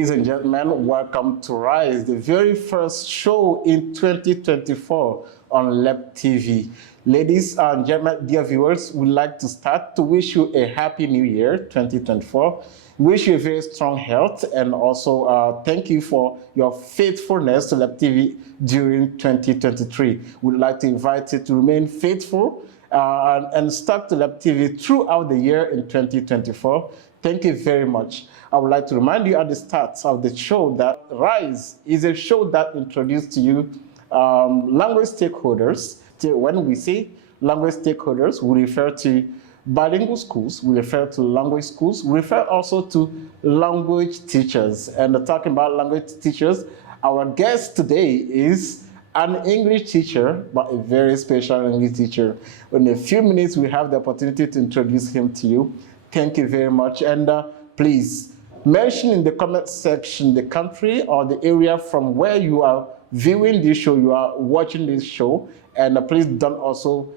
Ladies and gentlemen, welcome to Rise, the very first show in 2024 on LEP TV. Ladies and gentlemen, dear viewers, we'd like to start to wish you a happy new year, 2024. Wish you a very strong health, and also thank you for your faithfulness to LEP TV during 2023. We'd like to invite you to remain faithful and stuck to LEP TV throughout the year in 2024. Thank you very much. I would like to remind you at the start of the show that Rise is a show that introduces to you language stakeholders. When we say language stakeholders, we refer to bilingual schools, we refer to language schools, we refer also to language teachers. And talking about language teachers, our guest today is an English teacher, but a very special English teacher. In a few minutes, we have the opportunity to introduce him to you. Thank you very much. And please mention in the comment section the country or the area from where you are viewing this show, you are watching this show. And please don't also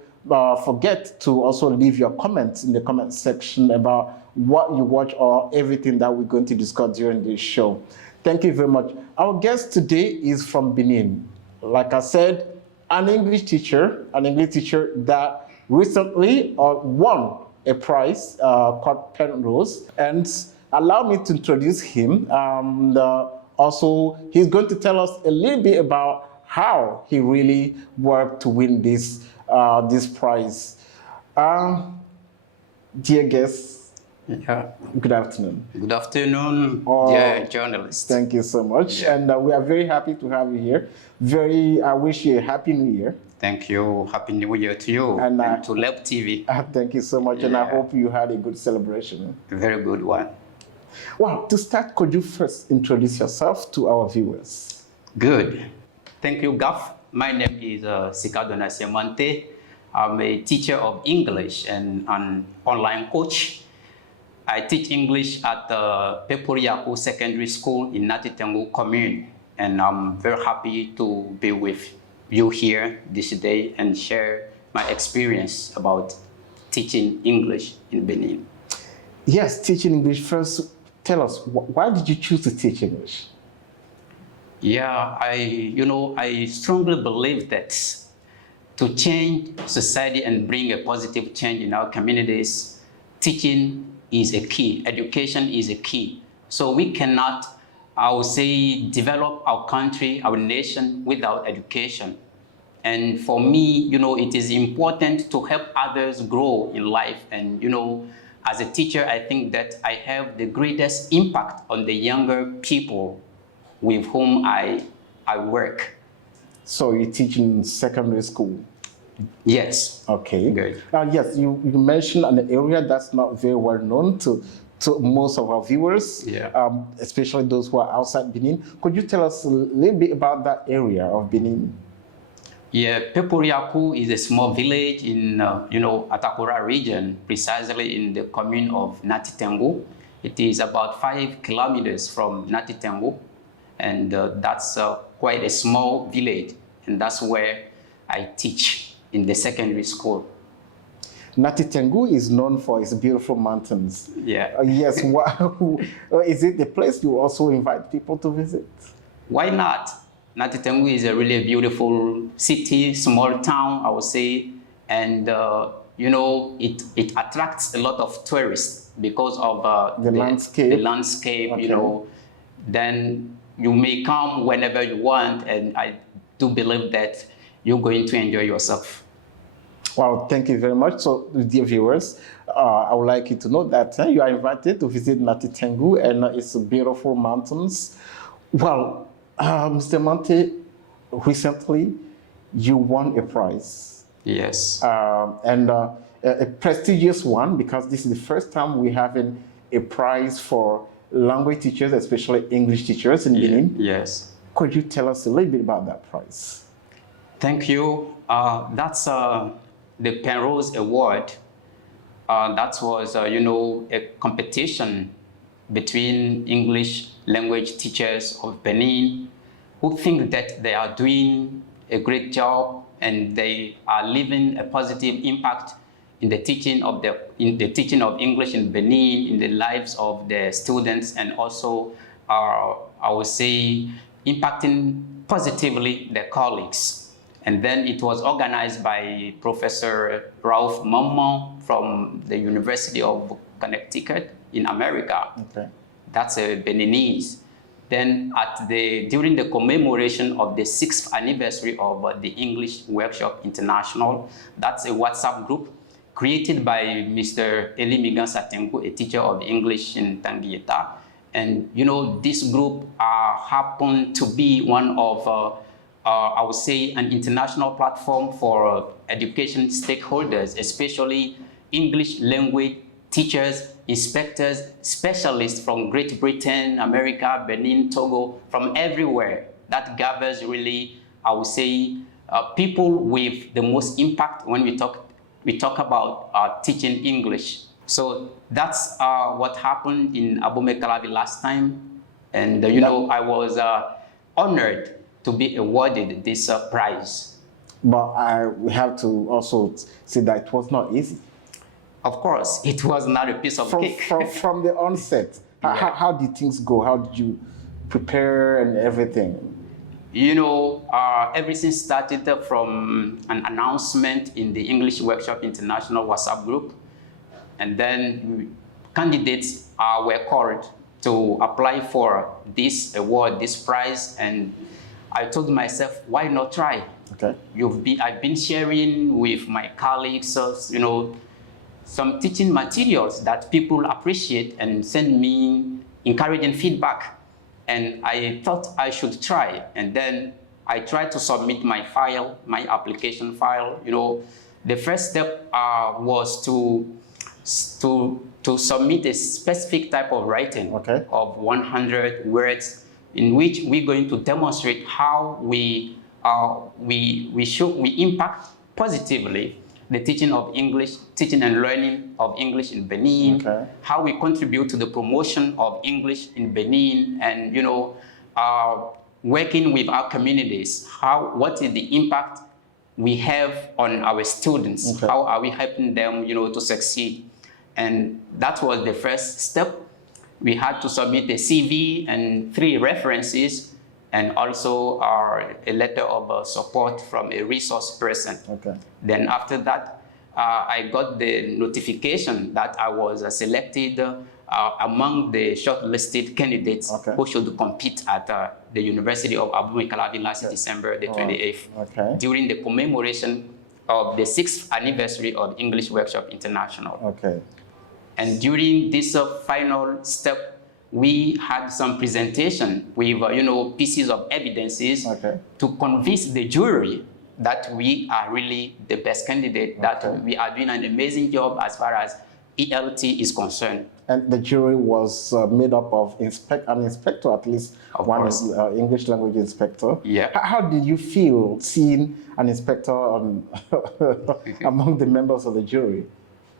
forget to also leave your comments in the comment section about what you watch or everything that we're going to discuss during this show. Thank you very much. Our guest today is from Benin. Like I said, an English teacher that recently won a prize called Penrose. And allow me to introduce him. Also, he's going to tell us a little bit about how he really worked to win this prize. Dear guests, good afternoon. Good afternoon, dear journalists. Thank you so much. Yeah. And we are very happy to have you here. I wish you a happy new year. Thank you. Happy New Year to you and to LEP TV. Thank you so much. Yeah. And I hope you had a good celebration. A very good one. Well, to start, could you first introduce yourself to our viewers? Good. Thank you, Gaf. My name is Mante. I'm a teacher of English and an online coach. I teach English at the Peporiaku Secondary School in Natitengu Commune. And I'm very happy to be with you here this day and share my experience about teaching English in Benin. Yes, teaching English. First, tell us, why did you choose to teach English? Yeah, I strongly believe that to change society and bring a positive change in our communities, teaching is a key, education is a key. So we cannot, I would say, develop our country, our nation without education. And for me, it is important to help others grow in life. And, as a teacher, I think that I have the greatest impact on the younger people with whom I work. So you teach in secondary school? Yes. Okay. Good. Yes, you mentioned an area that's not very well known to most of our viewers, especially those who are outside Benin. Could you tell us a little bit about that area of Benin? Yeah, Peporiaku is a small village in, Atakura region, precisely in the commune of Natitengu. It is about 5 kilometers from Natitengu, and that's quite a small village, and that's where I teach in the secondary school. Natitengu is known for its beautiful mountains. Yeah. Yes. Is it the place you also invite people to visit? Why not? Natitengu is a really beautiful city, small town, I would say, and it attracts a lot of tourists because of the landscape. The landscape, okay. Then you may come whenever you want, and I do believe that you're going to enjoy yourself. Well, thank you very much. So, dear viewers, I would like you to know that you are invited to visit Natitengu, and it's beautiful mountains. Well, Mr. Mante, recently you won a prize. Yes. And a prestigious one, because this is the first time we're having a prize for language teachers, especially English teachers in Benin. Yes. Could you tell us a little bit about that prize? Thank you. That's the Penrose Award. That was, a competition between English language teachers of Benin who think that they are doing a great job and they are leaving a positive impact in the teaching of English in Benin, in the lives of the students and also I would say, impacting positively their colleagues. And then it was organized by Professor Ralph Mammon from the University of Connecticut in America. Okay. That's a Beninese. Then during the commemoration of the 6th anniversary of the English Workshop International, that's a WhatsApp group created by Mr. Eli Migan Satengu, a teacher of English in Tangieta. And this group happened to be one of, I would say, an international platform for education stakeholders, especially English language teachers, inspectors, specialists from Great Britain, America, Benin, Togo, from everywhere. That gathers really, I would say, people with the most impact when we talk about teaching English. So that's what happened in Abomey-Calavi last time. And I was honored to be awarded this prize. But we have to also say that it was not easy. Of course, it was not a piece of cake. From the onset, Yeah. how did things go? How did you prepare and everything? Everything started from an announcement in the English Workshop International WhatsApp group. And then candidates were called to apply for this award, this prize. And I told myself, why not try? Okay. I've been sharing with my colleagues, some teaching materials that people appreciate and send me encouraging feedback. And I thought I should try. And then I tried to submit my file, my application file. The first step was to submit a specific type of writing of 100 words, in which we're going to demonstrate how we impact positively the teaching of English, teaching and learning of English in Benin, how we contribute to the promotion of English in Benin, and working with our communities. What is the impact we have on our students? How are we helping them, to succeed? And that was the first step. We had to submit a CV and 3 references, and also a letter of support from a resource person. Then after that, I got the notification that I was selected among the shortlisted candidates who should compete at the University of Abomey-Calavi last December the 28th, during the commemoration of the 6th anniversary of English Workshop International. And during this final step, we had some presentation with, pieces of evidences to convince the jury that we are really the best candidate, that we are doing an amazing job as far as ELT is concerned. And the jury was made up of an inspector, at least one is English language inspector. How did you feel seeing an inspector among the members of the jury?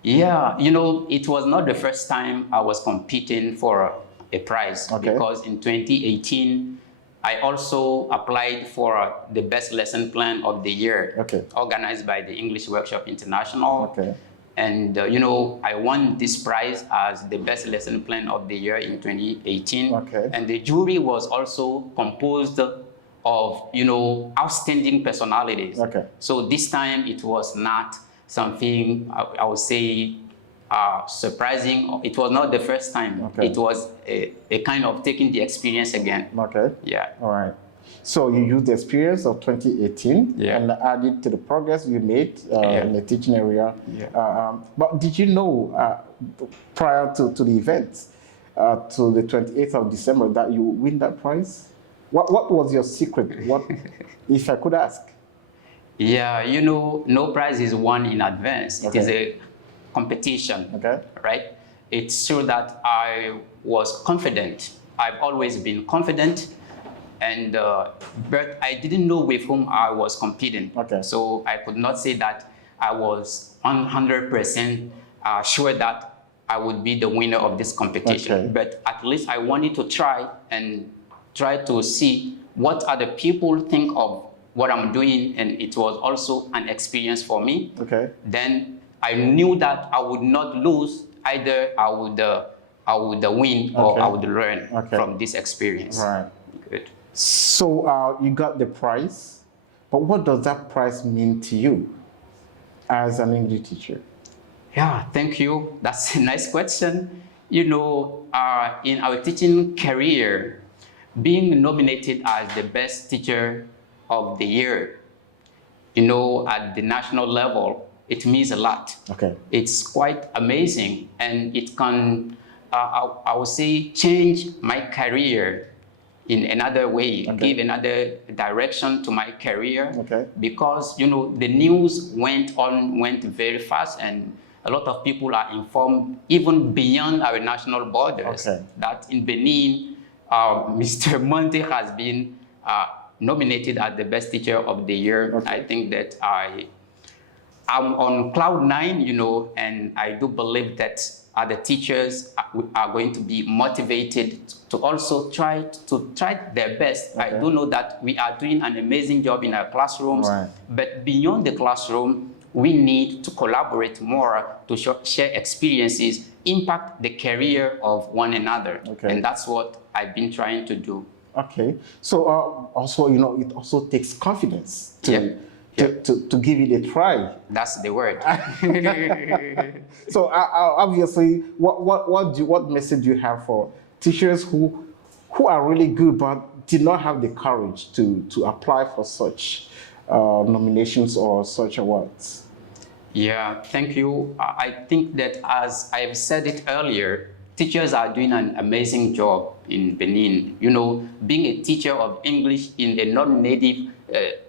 Yeah, it was not the first time I was competing for a prize, because in 2018, I also applied for the best lesson plan of the year, organized by the English Workshop International. And, I won this prize as the best lesson plan of the year in 2018. And the jury was also composed of, outstanding personalities. So this time it was not something, I would say, surprising. It was not the first time. It was a kind of taking the experience again. Yeah. All right. So you used the experience of 2018 and added to the progress you made in the teaching area. But did you know prior to the event, to the 28th of December, that you win that prize? What was your secret? What, if I could ask? Yeah, no prize is won in advance. It is a competition, right? It's true that I was confident. I've always been confident, and but I didn't know with whom I was competing. So I could not say that I was 100% sure that I would be the winner of this competition. But at least I wanted to try to see what other people think of what I'm doing, and it was also an experience for me. Then I knew that I would not lose. Either I would I would win or Okay. I would learn Okay. from this experience. Right. Good. So you got the prize, but what does that prize mean to you as an English teacher? Yeah, thank you. That's a nice question. You know, in our teaching career, being nominated as the best teacher of the year, you know, at the national level, it means a lot. Okay. It's quite amazing, and it can, I would say, change my career in another way, Okay. give another direction to my career. Okay. Because, you know, the news went very fast, and a lot of people are informed even beyond our national borders. Okay. That in Benin, Mr. Mante has been nominated as the best teacher of the year. Okay. I think that I'm on cloud nine, you know, and I do believe that other teachers are going to be motivated to also try their best. Okay. I do know that we are doing an amazing job in our classrooms, Right. but beyond the classroom, we need to collaborate more to share experiences, impact the career of one another. Okay. And that's what I've been trying to do. Okay. So also, you know, it also takes confidence to, Yeah. to give it a try. That's the word. So obviously, what message do you have for teachers who are really good but did not have the courage to apply for such nominations or such awards? Yeah, thank you. I think that, as I have said it earlier, teachers are doing an amazing job in Benin. You know, being a teacher of English in a non-native,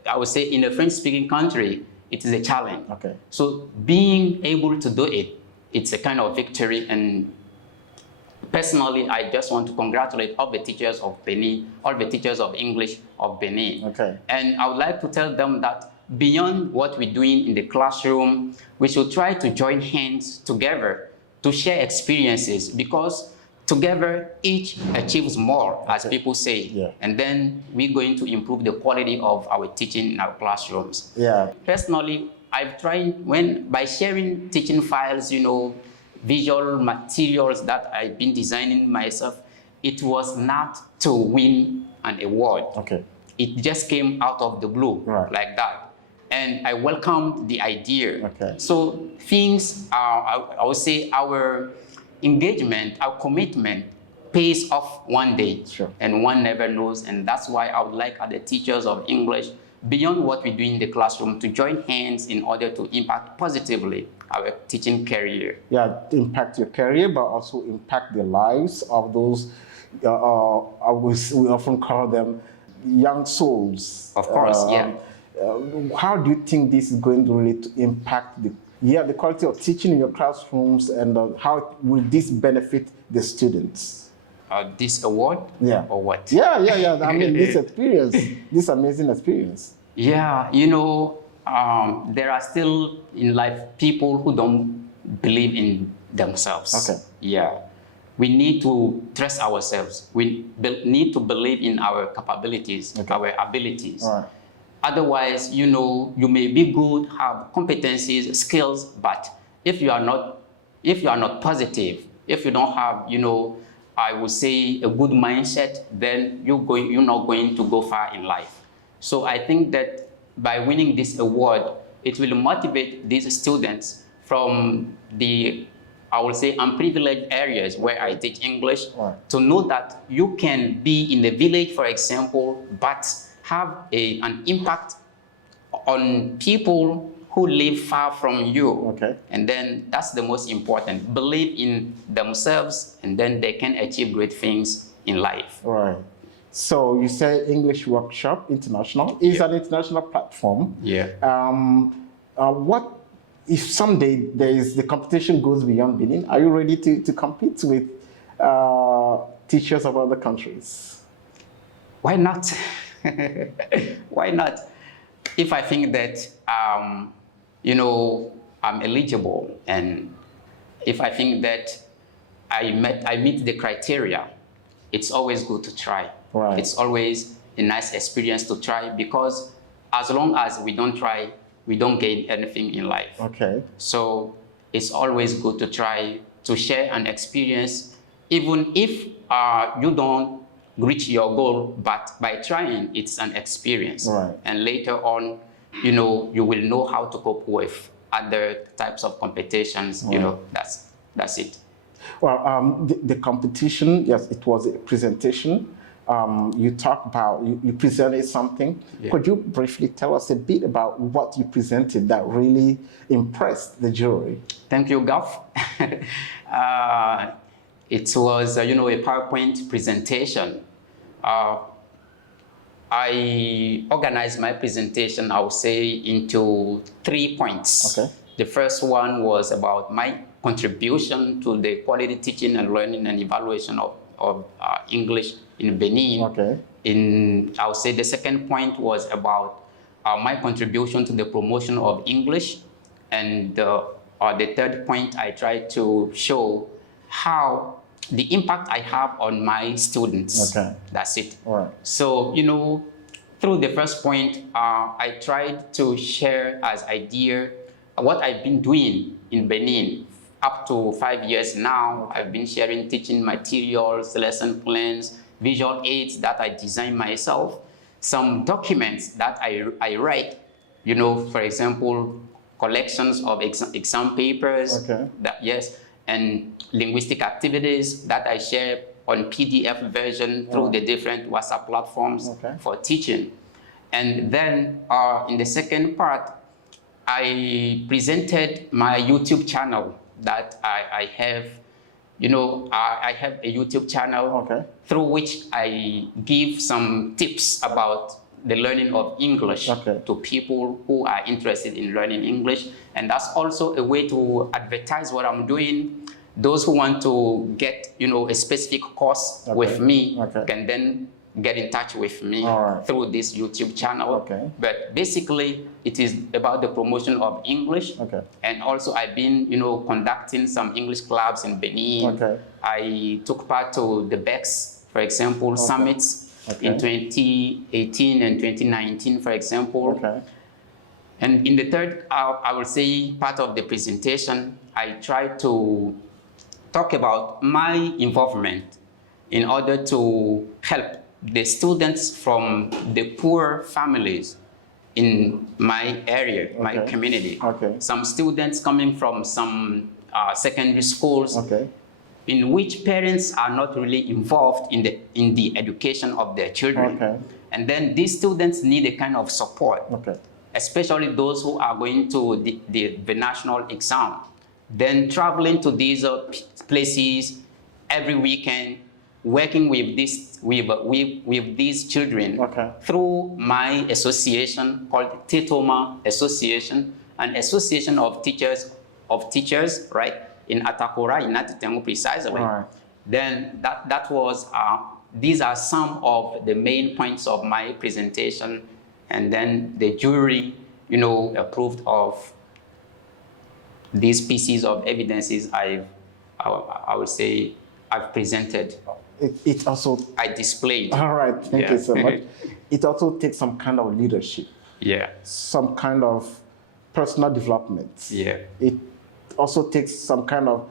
I would say in a French-speaking country, it is a challenge. Okay. So being able to do it, it's a kind of victory. And personally, I just want to congratulate all the teachers of Benin, all the teachers of English of Benin. Okay. And I would like to tell them that beyond what we're doing in the classroom, we should try to join hands together to share experiences, because together each achieves more, as people say. Yeah. And then we're going to improve the quality of our teaching in our classrooms. Yeah. Personally, I've tried by sharing teaching files, you know, visual materials that I've been designing myself, it was not to win an award. Okay. It just came out of the blue, Right. like that. And I welcomed the idea. Okay. So things are, I would say, our engagement, our commitment pays off one day. Sure. And one never knows. And that's why I would like other teachers of English, beyond what we do in the classroom, to join hands in order to impact positively our teaching career. Yeah, impact your career, but also impact the lives of those, we often call them young souls. Of course, yeah. How do you think this is going to really to impact the quality of teaching in your classrooms, and how will this benefit the students? This award? Yeah. Or what? Yeah. I mean, this experience, this amazing experience. Yeah, you know, there are still in life people who don't believe in themselves. Okay. Yeah. We need to trust ourselves. We need to believe in our capabilities, Okay. our abilities. All right. Otherwise, you know, you may be good, have competencies, skills, but if you are not positive, if you don't have, you know, I would say a good mindset, then you're not going to go far in life. So I think that by winning this award, it will motivate these students from the, I would say, unprivileged areas where I teach English, Right. to know that you can be in the village, for example, but have an impact on people who live far from you. Okay. And then that's the most important. Believe in themselves, and then they can achieve great things in life. All right. So you say English Workshop International is an international platform. Yeah. What if someday the competition goes beyond Benin? Are you ready to compete with teachers of other countries? Why not? Why not? If I think that, you know, I'm eligible, and if I think that I meet the criteria, it's always good to try. Right. It's always a nice experience to try, because as long as we don't try, we don't gain anything in life. Okay. So it's always good to try to share an experience even if you don't reach your goal, but by trying, it's an experience. Right. And later on, you will know how to cope with other types of competitions. Right. That's it. Well, the competition, yes, it was a presentation. You talked about, you presented something. Yeah. Could you briefly tell us a bit about what you presented that really impressed the jury? Thank you, Gav. It was, a PowerPoint presentation. I organized my presentation, I would say, into 3 points. Okay. The first one was about my contribution to the quality teaching and learning and evaluation of English in Benin. Okay. I would say the second point was about my contribution to the promotion of English. And the third point, I tried to show how the impact I have on my students. Okay. That's it. All right. So, through the first point, I tried to share as idea what I've been doing in Benin. Up to 5 years now, I've been sharing teaching materials, lesson plans, visual aids that I design myself, some documents that I write, for example, collections of exam papers, Okay. and linguistic activities that I share on PDF version through the different WhatsApp platforms for teaching. And then in the second part, I presented my YouTube channel that I have. I have a YouTube channel through which I give some tips about the learning of English to people who are interested in learning English. And that's also a way to advertise what I'm doing. Those who want to get, a specific course with me can then get in touch with me through this YouTube channel. But basically, it is about the promotion of English. And also, I've been, conducting some English clubs in Benin. I took part to the BEX, for example, summits in 2018 and 2019, for example. And in the third, I will say, part of the presentation, I tried to talk about my involvement in order to help the students from the poor families in my area, my community. Some students coming from some secondary schools in which parents are not really involved in the education of their children. And then these students need a kind of support, especially those who are going to the national exam. Then traveling to these places every weekend, working with these children through my association called Tetoma Association, an association of teachers, right, in Atakora, in Natitengu precisely. Then that was, these are some of the main points of my presentation. And then the jury, approved of these pieces of evidences I would say I've presented. It also... I displayed. All right, thank you so much. It also takes some kind of leadership. Some kind of personal development. It also takes some kind of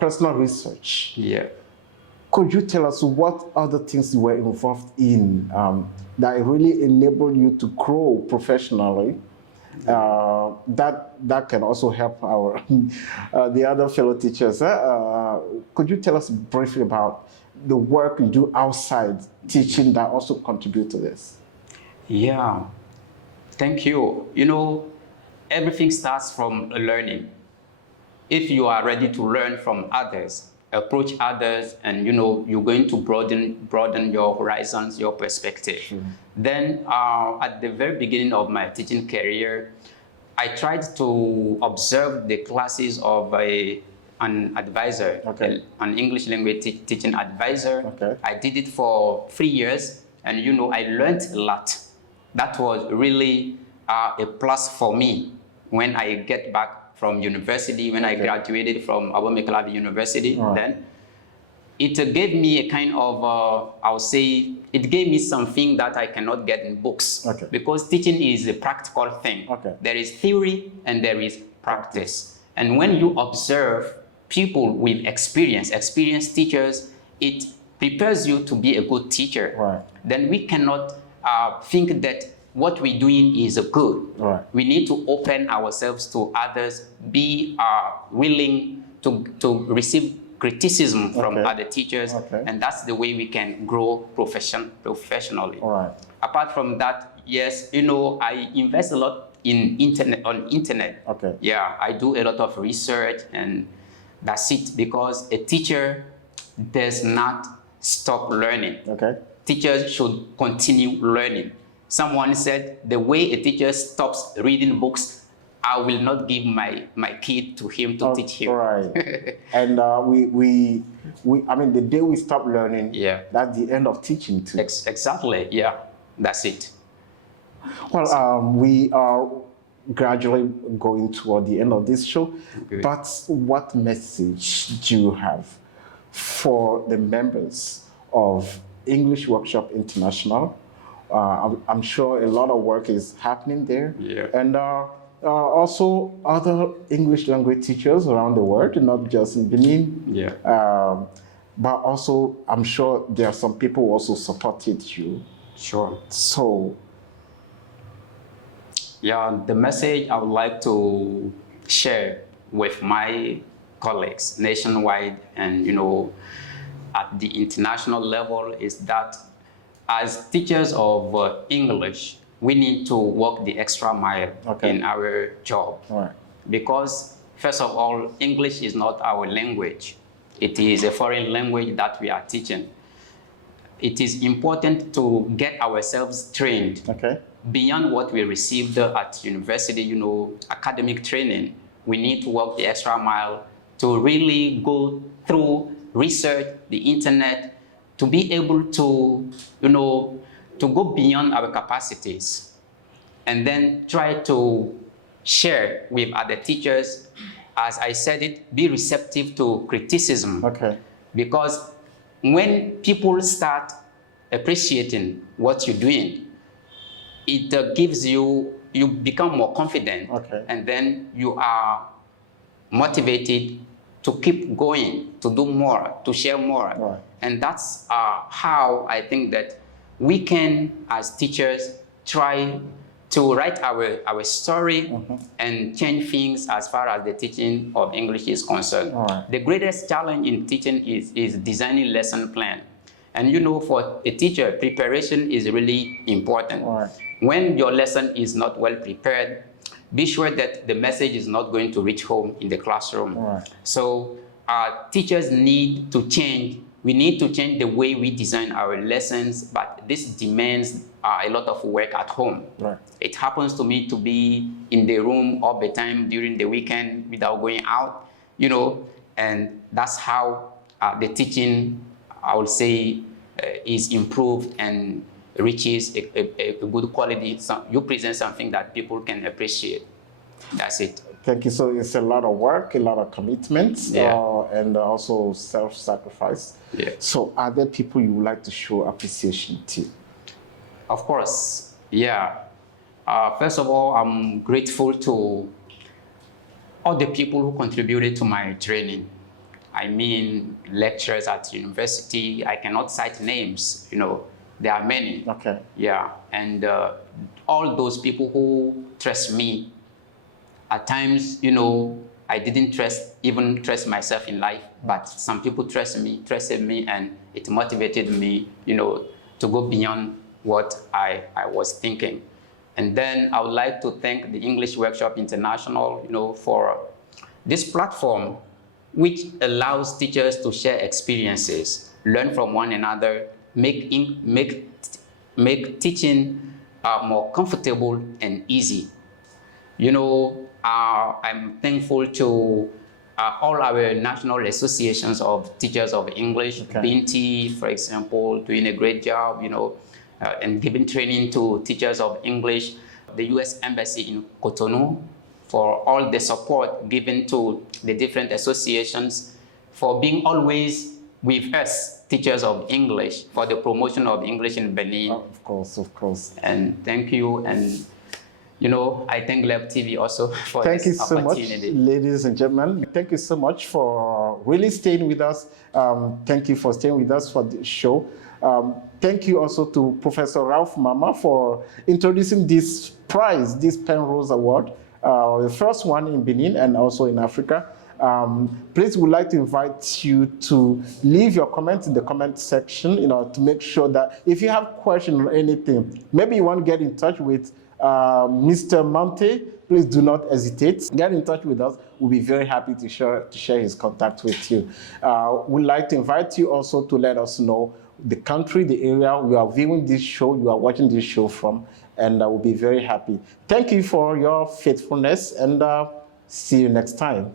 personal research. Could you tell us what other things you were involved in that really enabled you to grow professionally? That can also help our the other fellow teachers. Could you tell us briefly about the work you do outside teaching that also contribute to this? Thank you. Everything starts from learning. If you are ready to learn from others, approach others, and you're going to broaden your horizons, your perspective. Then at the very beginning of my teaching career, I tried to observe the classes of an advisor, an English language teaching advisor. I did it for 3 years, and I learned a lot. That was really a plus for me when I get back from university, when I graduated from Emma-Claudine University. Then it gave me a kind of, I would say, it gave me something that I cannot get in books. Because teaching is a practical thing. There is theory and there is practice. And when you observe people with experience, experienced teachers, it prepares you to be a good teacher. Right. Then we cannot think that what we're doing is good. Right. We need to open ourselves to others, be willing to receive criticism from Okay. other teachers, Okay. and that's the way we can grow professionally. All right. Apart from that, yes, I invest a lot in internet. Okay. Yeah, I do a lot of research, and that's it, because a teacher does not stop learning. Okay. Teachers should continue learning. Someone said, the way a teacher stops reading books, I will not give my kid to him to teach him. Right. And we I mean, the day we stop learning, Yeah. that's the end of teaching too. Exactly, yeah, that's it. Well, we are gradually going toward the end of this show, Okay. but what message do you have for the members of English Workshop International? I'm sure a lot of work is happening there. Yeah. And also other English language teachers around the world, not just in Benin. Yeah. But also, I'm sure there are some people who also supported you. Sure. So, Yeah, the message I would like to share with my colleagues nationwide and, at the international level is that as teachers of English, we need to walk the extra mile Okay. in our job. all right. Because, first of all, English is not our language. It is a foreign language that we are teaching. It is important to get ourselves trained Okay. beyond what we received at university, academic training. We need to walk the extra mile to really go through research, the internet, to be able to, to go beyond our capacities, and then try to share with other teachers. As I said it, be receptive to criticism. Okay. Because when people start appreciating what you're doing, it gives you become more confident. Okay. And then you are motivated to keep going, to do more, to share more. Right. And that's how I think that we can, as teachers, try to write our story and change things as far as the teaching of English is concerned. All right. The greatest challenge in teaching is designing lesson plan. And for a teacher, preparation is really important. All right. When your lesson is not well prepared, be sure that the message is not going to reach home in the classroom. All right. So teachers need to change. We need to change the way we design our lessons, but this demands a lot of work at home. Right. It happens to me to be in the room all the time during the weekend without going out, and that's how the teaching, I would say, is improved and reaches a good quality. So you present something that people can appreciate. That's it. Thank you. So it's a lot of work, a lot of commitments, Yeah. and also self-sacrifice. Yeah. So are there people you would like to show appreciation to? Of course, yeah. First of all, I'm grateful to all the people who contributed to my training. I mean, lecturers at university. I cannot cite names, there are many. Okay. Yeah, and all those people who trust me. At times, I didn't even trust myself in life, but some people trusted me, and it motivated me, to go beyond what I was thinking. And then I would like to thank the English Workshop International, for this platform, which allows teachers to share experiences, learn from one another, make teaching more comfortable and easy. I'm thankful to all our national associations of teachers of English, Okay. Mante, for example, doing a great job, and giving training to teachers of English, the U.S. Embassy in Cotonou, for all the support given to the different associations, for being always with us, teachers of English, for the promotion of English in Benin. Of course. And thank you. And I thank Lab TV also for Thank you this so much, opportunity. ladies and gentlemen. Thank you so much for really staying with us. Thank you for staying with us for the show. Thank you also to Professor Ralph Mama for introducing this prize, this Penrose Award, the first one in Benin and also in Africa. Please, would like to invite you to leave your comments in the comment section, to make sure that if you have questions or anything, maybe you want to get in touch with Mr. Mante, please do not hesitate. Get in touch with us. We'll be very happy to share his contact with you. We'd like to invite you also to let us know the country, the area you are viewing this show, you are watching this show from, and we'll be very happy. Thank you for your faithfulness, and see you next time.